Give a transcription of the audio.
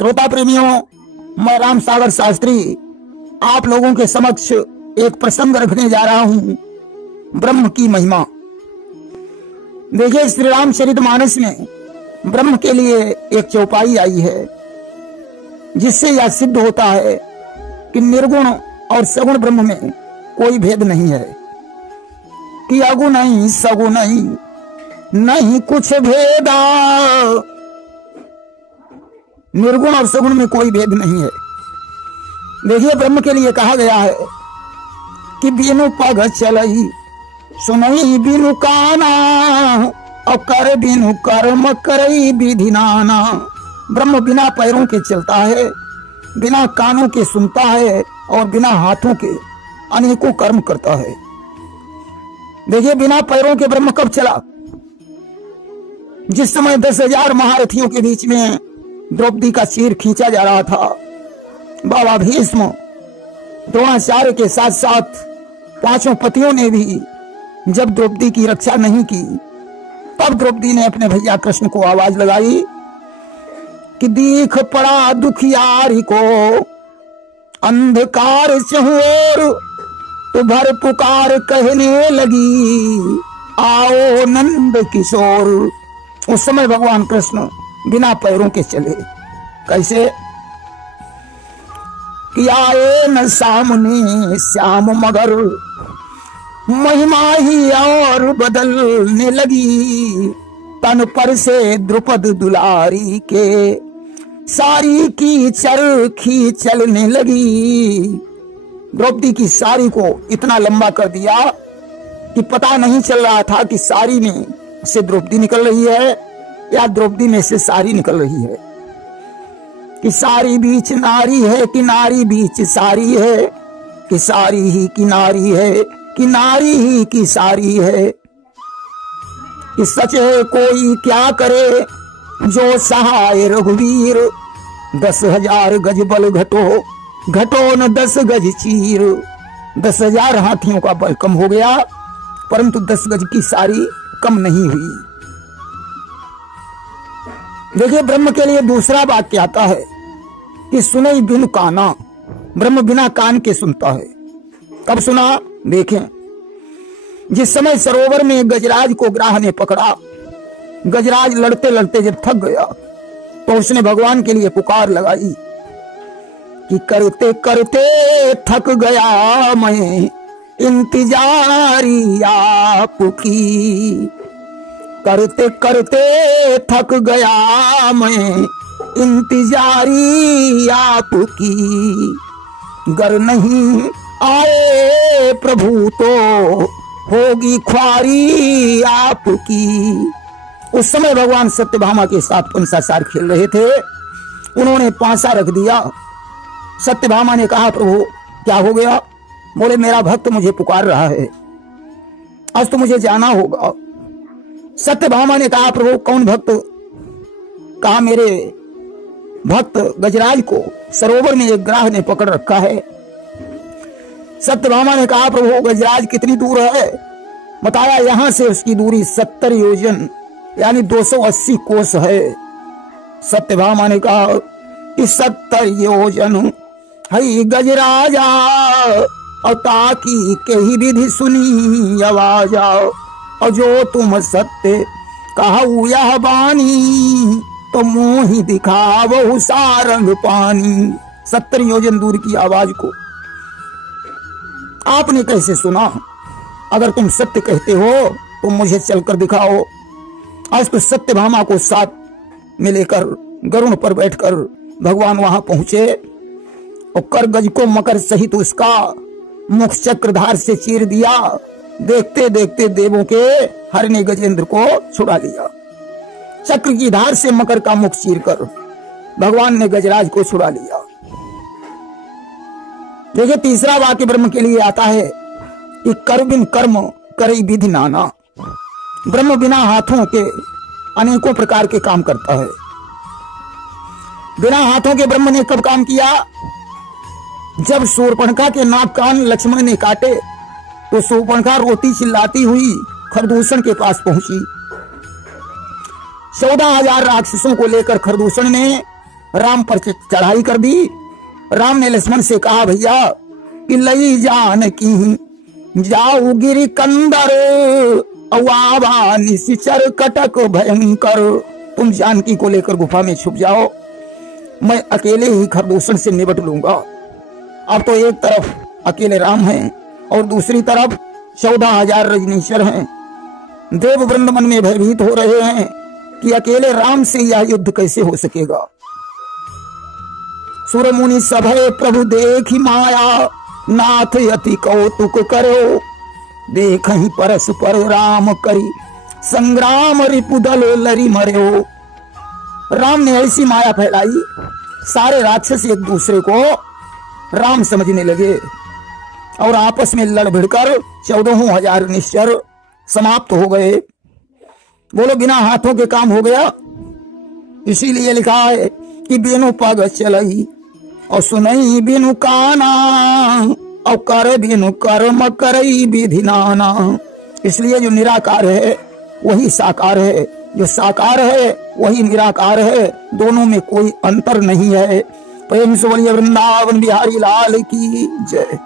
श्रोता प्रेमियों, मैं राम सागर शास्त्री आप लोगों के समक्ष एक प्रसंग रखने जा रहा हूं, ब्रह्म की महिमा। देखिए, श्री रामचरितमानस में ब्रह्म के लिए एक चौपाई आई है, जिससे यह सिद्ध होता है कि निर्गुण और सगुण ब्रह्म में कोई भेद नहीं है, कि अगुण नहीं सगुण नहीं कुछ भेदा। निर्गुण और सगुण में कोई भेद नहीं है। देखिए, ब्रह्म के लिए कहा गया है कि बिनु पग चलई सुनई बिनु काना और कर बिनु कर्म करई विधि नाना। ब्रह्म बिना पैरों के चलता है, बिना कानों के सुनता है और बिना हाथों के अनेकों कर्म करता है। देखिए, बिना पैरों के ब्रह्म कब चला? जिस समय 10,000 महारथियों के बीच में द्रौपदी का चीर खींचा जा रहा था, बाबा भीष्म द्रोणाचार्य के साथ साथ 5 पतियों ने भी जब द्रौपदी की रक्षा नहीं की, तब द्रौपदी ने अपने भैया कृष्ण को आवाज लगाई कि दीख पड़ा दुखियारी को अंधकार चहुओर, तो भर पुकार कहने लगी आओ नंद किशोर। उस समय भगवान कृष्ण बिना पैरों के चले। कैसे? कि आए न सामने श्याम मगर महिमा ही और बदलने लगी, तन पर से द्रुपद दुलारी के सारी की चरखी चलने लगी। द्रौपदी की साड़ी को इतना लंबा कर दिया कि पता नहीं चल रहा था कि साड़ी में से द्रौपदी निकल रही है या द्रौपदी में से साड़ी निकल रही है। कि सारी बीच नारी है कि नारी बीच सारी है, कि सारी ही की नारी है कि नारी ही की सारी है। कि सच है कोई क्या करे जो सहाय रघुवीर, 10,000 गज बल घटो घटो न 10 गज चीर। 10,000 हाथियों का बल कम हो गया, परंतु 10 गज की सारी कम नहीं हुई। देखिए, ब्रह्म के लिए दूसरा वाक्य आता है कि सुनई बिनु काना। ब्रह्म बिना कान के सुनता है। कब सुना? देखें, जिस समय सरोवर में गजराज को ग्राह ने पकड़ा, गजराज लड़ते लड़ते जब थक गया तो उसने भगवान के लिए पुकार लगाई कि करते करते थक गया मैं इंतजारी आपकी, करते करते थक गया मैं इंतजारी आपकी। गर नहीं आए प्रभु तो होगी ख्वारी आपकी। उस समय भगवान सत्यभामा के साथ पंसासार खेल रहे थे। उन्होंने पांसा रख दिया। सत्यभामा ने कहा, प्रभु क्या हो गया? बोले, मेरा भक्त मुझे पुकार रहा है, आज तो मुझे जाना होगा। सत्यभामा ने कहा, प्रभु कौन भक्त? कहा, मेरे भक्त गजराज को सरोवर में एक ग्राह ने पकड़ रखा है। सत्यभामा ने कहा, प्रभु गजराज कितनी दूर है? बताया, यहां से उसकी दूरी 70 योजन यानी 280 कोस है। सत्यभामा ने कहा कि 70 योजन है गजराजा, और ताकि कही विधि सुनी आवाजा, और जो तुम सत्य कहू यह बानी, तो मुंह ही दिखावहु सारंग पानी। 70 योजन दूर की आवाज को आपने कैसे सुना? अगर तुम सत्य कहते हो तो मुझे चलकर दिखाओ। आज तो सत्यभामा को साथ में लेकर गरुड़ पर बैठकर भगवान वहां पहुंचे और कर गज को मकर सहित उसका मुख चक्रधार से चीर दिया। देखते देखते देवों के हर ने गजेंद्र को छुड़ा लिया। चक्र की धार से मकर का मुख चीरकर भगवान ने गजराज को छुड़ा लिया। देखिए, तीसरा वाक्य ब्रह्म के लिए आता है कि कर बिन कर्म करई विधि नाना। ब्रह्म बिना हाथों के अनेकों प्रकार के काम करता है। बिना हाथों के ब्रह्म ने कब काम किया? जब शूर्पणखा के नाक कान लक्ष्मण ने काटे तो शूर्पणखा रोती चिल्लाती हुई खरदूषण के पास पहुंची। 14,000 राक्षसों को लेकर खरदूषण ने राम पर चढ़ाई कर दी। राम ने लक्ष्मण से कहा भैया कि लई जान की जाऊ गिरी कंदर अवाबा निशिचर कटक भयंकर, तुम जानकी को लेकर गुफा में छुप जाओ, मैं अकेले ही खरदूषण से निपट लूंगा। अब तो एक तरफ अकेले राम हैं और दूसरी तरफ 14,000 रजनीश्वर हैं। देव वृंद मन में भयभीत हो रहे हैं कि अकेले राम से यह युद्ध कैसे हो सकेगा। सुर मुनि सभय प्रभु देखी माया, नाथ अति कौतुक करो, देखहि परस्पर राम करी संग्राम रिपुदल लरी मर्यो। राम ने ऐसी माया फैलाई, सारे राक्षस एक दूसरे को राम समझने लगे और आपस में लड़ भिड़कर 14,000 निश्चर समाप्त हो गए। बोलो बिना हाथों के काम हो गया। इसीलिए लिखा है कि बिनु पग चलई और सुनई बिनु काना और कर बिनु कर्म करई विधि नाना। इसलिए जो निराकार है वही साकार है, जो साकार है वही निराकार है, दोनों में कोई अंतर नहीं है। प्रेम से बोलिए वृंदावन बिहारी लाल की जय।